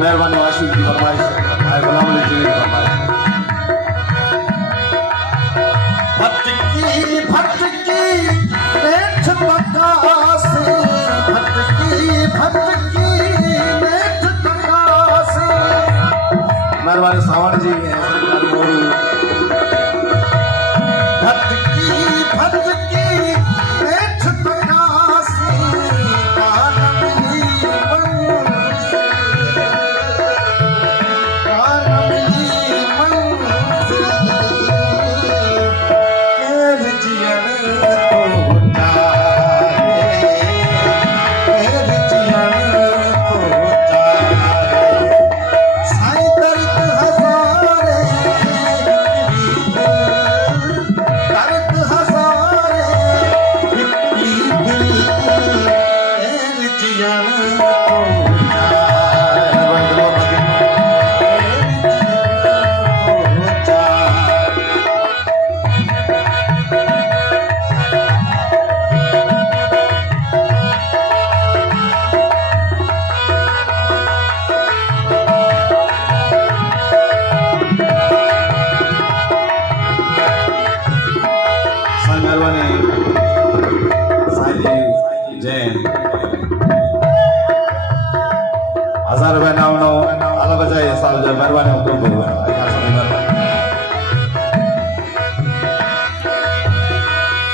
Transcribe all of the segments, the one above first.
मेहरबानी आशीष की फरमाइश है गुलाम अली जी की फरमाइश भटकी भटकी नेठ तका से भटकी नेठ तका से मेहरबानी सावण जी भटकी भटकी नेठ तका से ₹1000 નામનો અલગ જ સાલ જો મહેરબાની હુકમ બોલો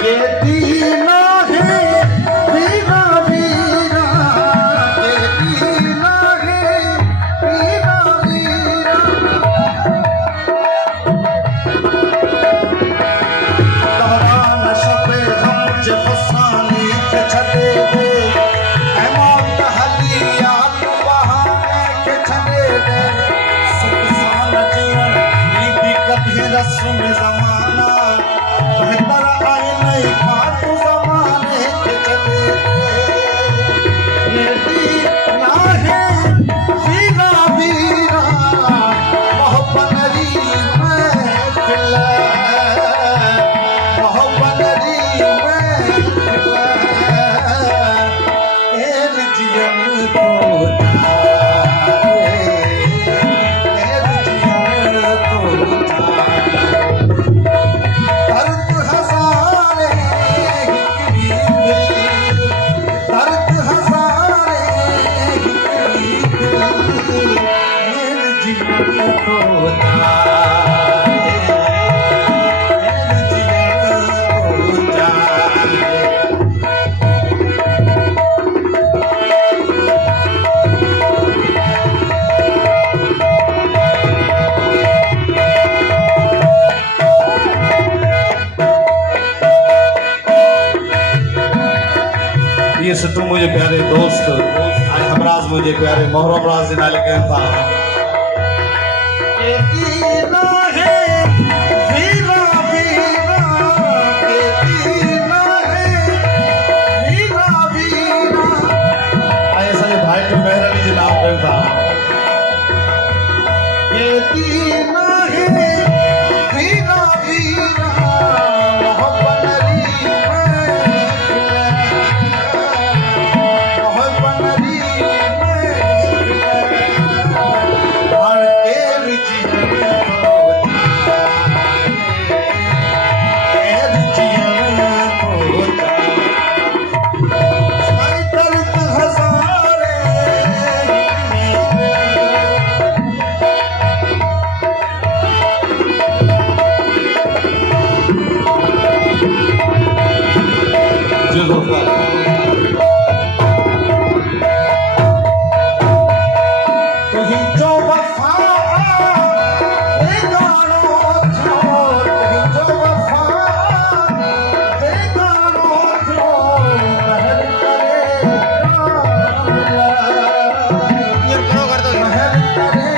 के दीना है वीरा वीरा के दीना है वीरा वीरा तहरान शबे हम जे फसानी के छदे दे ऐमान तहलिया बहाने के छदे दे सुसान जीवन ई भी कभी रस्म जमाना बेहतर आए नहीं फाटू जमाने के चले ये दीना है वीरा वीरा मोहब्बतरी महफिल मोहब्बतरी महफिल एर जियन को ये सटू मुझे प्यारे दोस्त आज हमराज मुझे प्यारे मोहरम राज दिन आले कहता के दीना है वीरा वीरा के दीना है वीरा वीरा ऐसा ये भाई के मेहर अली जी नाम कहता के दीना है वीरा वीरा मोहब्बतरी मोहब्बतरी हर एर जियन होता साई दर्द हजारे तुही जो वफा ए गानो छोड़ तुही जो वफा अरे